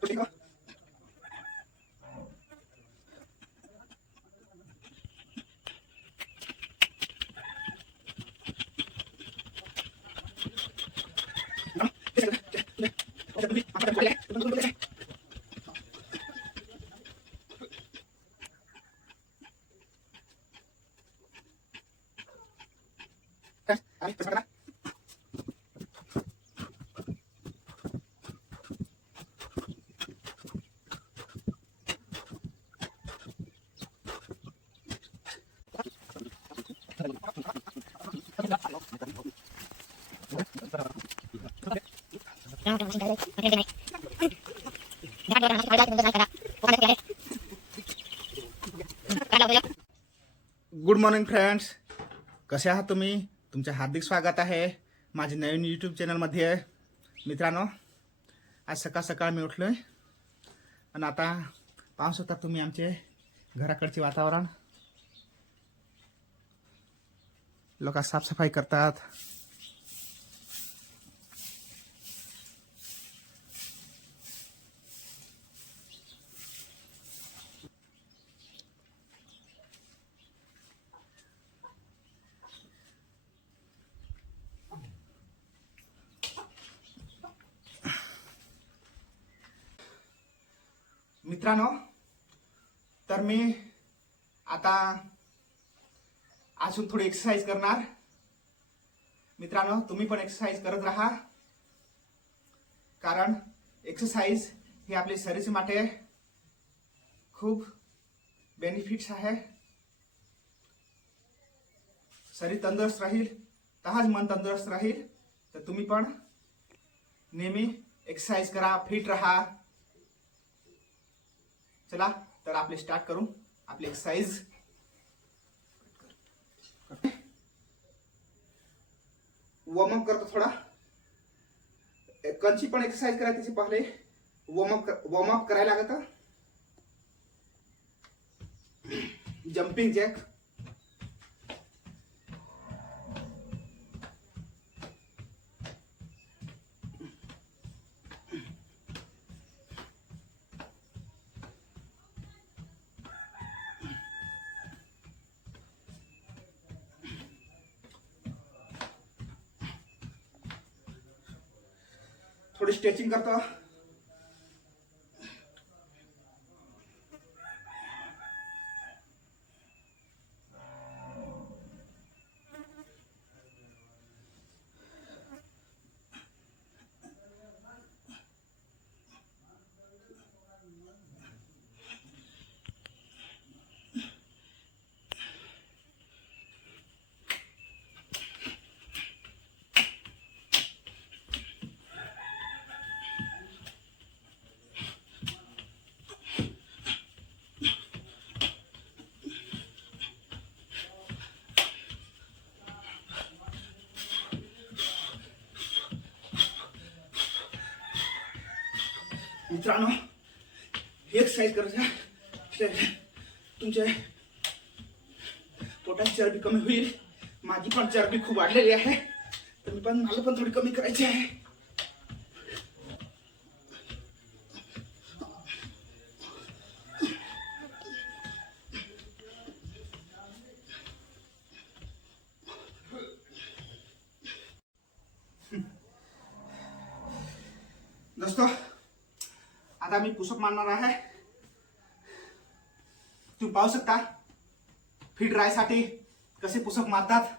Good morning friends, कसे आहात तुम्ही? तुमचे हार्दिक स्वागत आहे माझे नवीन यूट्यूब चॅनलमध्ये. मित्रांनो, आज सकाळ सकाळ मी उठलोय आणि आता पाहू शकता तुम्ही आमचे घराकडचे वातावरण. लोक साफसफाई करतात. मित्रांनो, तर मी आता अजून थोडी एक्सरसाइज करणार. मित्रांनो, तुम्ही पण एक्सरसाइज करत राहा, कारण एक्सरसाइज ही आपल्या शरीरासाठी खूप बेनिफिट्स आहे. शरीर तंदुरुस्त राहील तहाच मन तंदुरुस्त राहील. तर तुम्ही पण नेहमी एक्सरसाइज करा, फिट राहा. चला तर आपले स्टार्ट करू आपली एक्सरसाइज. वॉर्म अप करतो थोडा. कंची पण एक्सरसाइज करा, त्याची पहिले वॉर्म अप करायला लागतं. जंपिंग जॅक, थोड़ी स्ट्रेचिंग करता. मित्रांनो, एक्सरसाइज करायचं तुमचे पोटाची चरबी कमी होईल. माझी पण चरबी खूप वाढलेली आहे, तर मला पण थोडी कमी करायची आहे. दोस्तों, आता मी पुशअप मारणार आहे. तुम्ही पाहू शकता फिट राहायसाठी कसे पुशअप मारतात.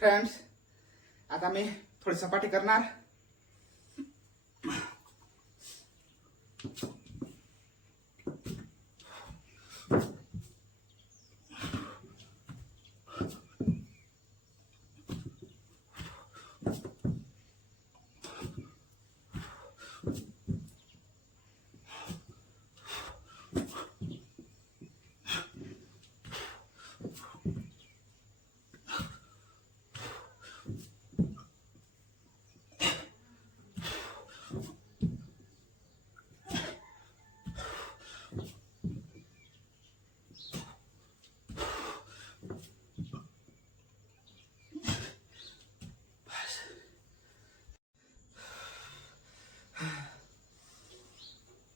फ्रेंड्स, आता मी थोडी सपाटी करणार.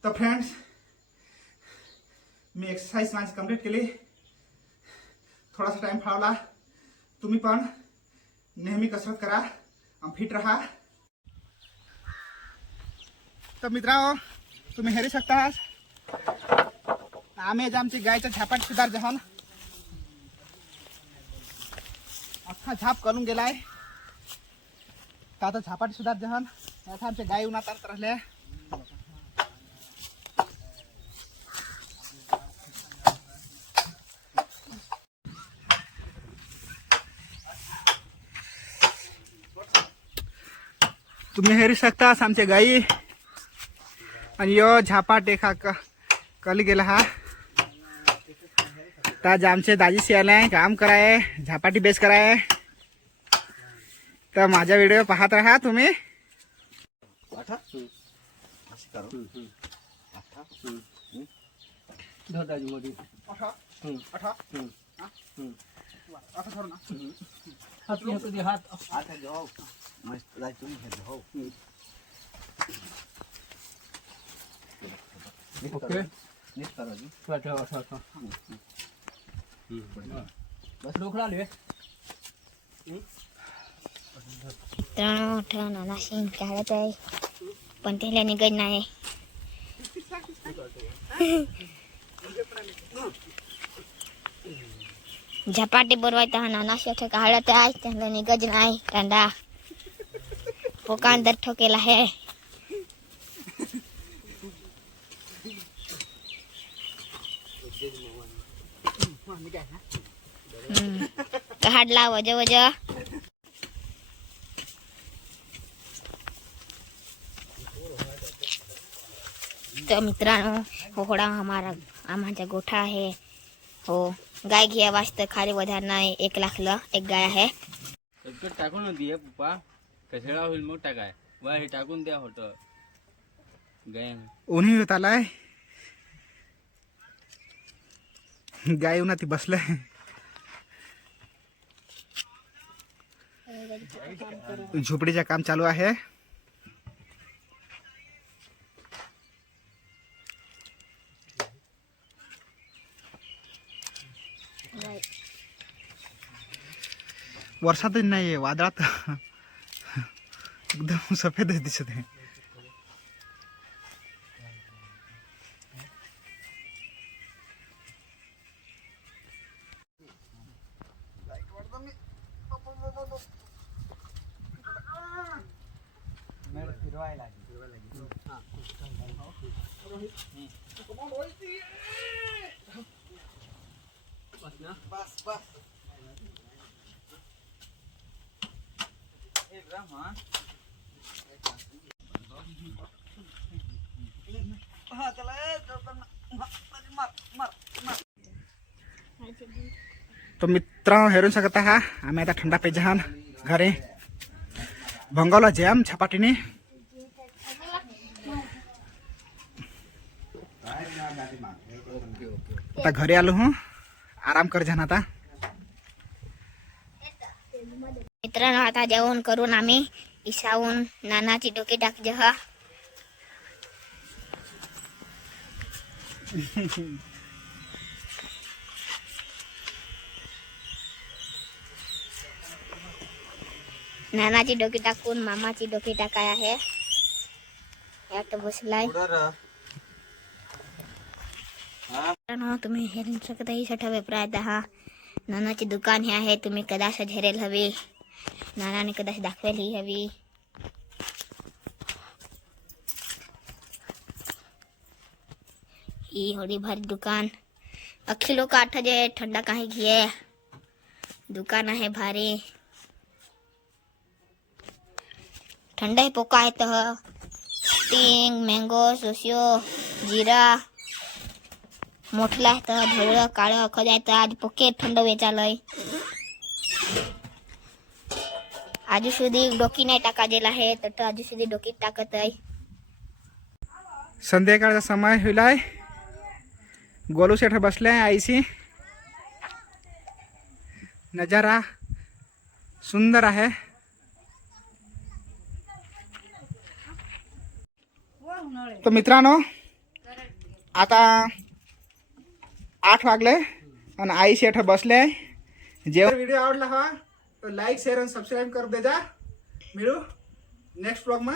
तर फ्रेंड्स, मी एक्सरसाइज माझी कंप्लीट केली. थोडासा टाइम फावला. तुम्ही पण नेहमी कसरत करा आणि फिट राहा. तर मित्रांनो, तुम्ही हेरू शकता आम्ही आज आमची गायचं झापाट सुधार जहान अख्खा झाप करून गेलाय. तर आता झापाट सुधार जहान आता आमच्या गाय उन्हात राहिले. तुम्ही हेरू शकता आमच्या गाई आणि यो झापाट एका कली गेला हा. तर आमचे दाजीशी आले काम कराय, झापाटी बेस कराय. तर माझा व्हिडिओ पाहत राहा तुम्ही. ओके बस रोखला ले त्रण नाना शिंग काढत आहे पण त्याला निघत नाही. झपाटे बरवायता हा नाना शेठ काढत आहे त्याला निघत नाही. कांदा पोकांदर ठोकेला आहे. काढला वज वज. तर मित्रांनो, होडा आम्हाचा गोठा आहे. हो, गाय घ्या वाजता खाली वधार नाही. 1 लाखला एक गाय आहे. टाकून होती पप्पा कशाला होईल मग टाकाय वा हे टाकून द्या होत गाय उन्ही होत आलाय. गाय उन्हात बसलाय. झोपडीचं काम चालू आहे. वर्षातच नाहीये, वादळात एकदम सफेद दिसत आहे. तो मित्रांनो, हेरून शकत हा आम्ही आता थंडा पेज जहान घरी भंगावला जॅम झपाटीने. आता घरी आलो हूँ, आराम कर जाना आता. मित्रांनो, आता जेवण करून आम्ही इसावून नानाची डोकी टाक जहा. नानाची डोकी टाकून मामाची डोकी टाकाय आहे. यात बसलाय. तुम्ही हेरू शकता ही छठा वेपरायत हा. नानाची दुकान हे आहे. तुम्ही कदाचित हेरेल हवी. नानाने कदाचित दाखवेल ही हवी. ही होडी भारी दुकान. अख्खी लोक आठ जे ठंडा काही घिये. दुकान आहे भारी. ठंडा पोका आहेत. स्टिंग, मँगो, सोसियो, जिरा मोठला आहे. ढवळं काळं खज आहे. आज पोके थंड वेचालय. आजू सुधी डोकी नाही टाका दिला आहे तर आजू सुधी डोकी टाकत आहे. संध्याकाळचा समय होईलाय. गोलू सेठ बसलाय आईशी. नजारा सुंदर आहे. तो मित्रांनो, आता 8 वाजले आणि आई शेठ बसले आहे. जेव्हा व्हिडिओ आवडला हवा तर लाईक शेअर आणि सबस्क्राईब कर दे जा. मिळू नेक्स्ट ब्लॉग मा.